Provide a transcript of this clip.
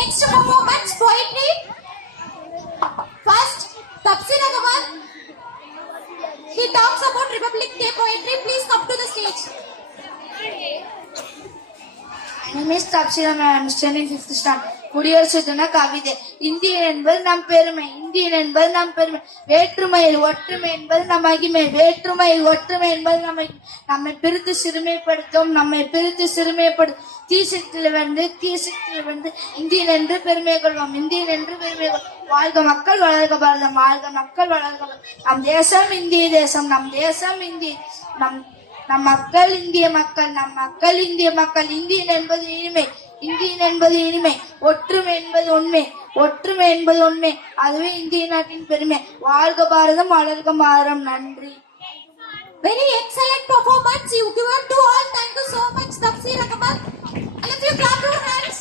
Next performance poetry. First, Tafsir Agarwal. He talks about Republic Day poetry. Please come to the stage. My name is Tafsir. I am studying 5th standard. குடியரசு தின கவிதை. Indian என்பது நம் பெருமை, Indian என்பது நம் பெருமை, வேற்றுமையில் ஒற்றுமை என்பது நம் மகிமை, வேற்றுமையில் ஒற்றுமை என்பது நம்மை பிரித்து சிறுமைப்படுத்தும், நம்மை பிரித்து சிறுமைப்படுத்தும் தீசக்தியில் வந்து இந்தியன் என்று பெருமை கொள்வோம், இந்தியன் என்று பெருமை கொள்வோம். வாழ்க மக்கள், வளர்க பாரதம், வாழ்க மக்கள், வளர்க பாரதம். நம் தேசம் இந்திய தேசம், நம் தேசம் இந்திய, நம் மக்கள் இந்திய மக்கள், நம் மக்கள் இந்திய மக்கள். இந்தியன் என்பது இனிமை, இந்தியன் என்பது இனிமை, ஒற்றுமை என்பது உண்மை, ஒற்றுமை என்பது உண்மை, அதுவே இந்திய நாட்டின் பெருமை. வாழ்க பாரதம், வளர்க பாரதம். நன்றி. Very excellent performance you given to all. Thank you so much, Tafsir Agarwal. And if you clap your hands.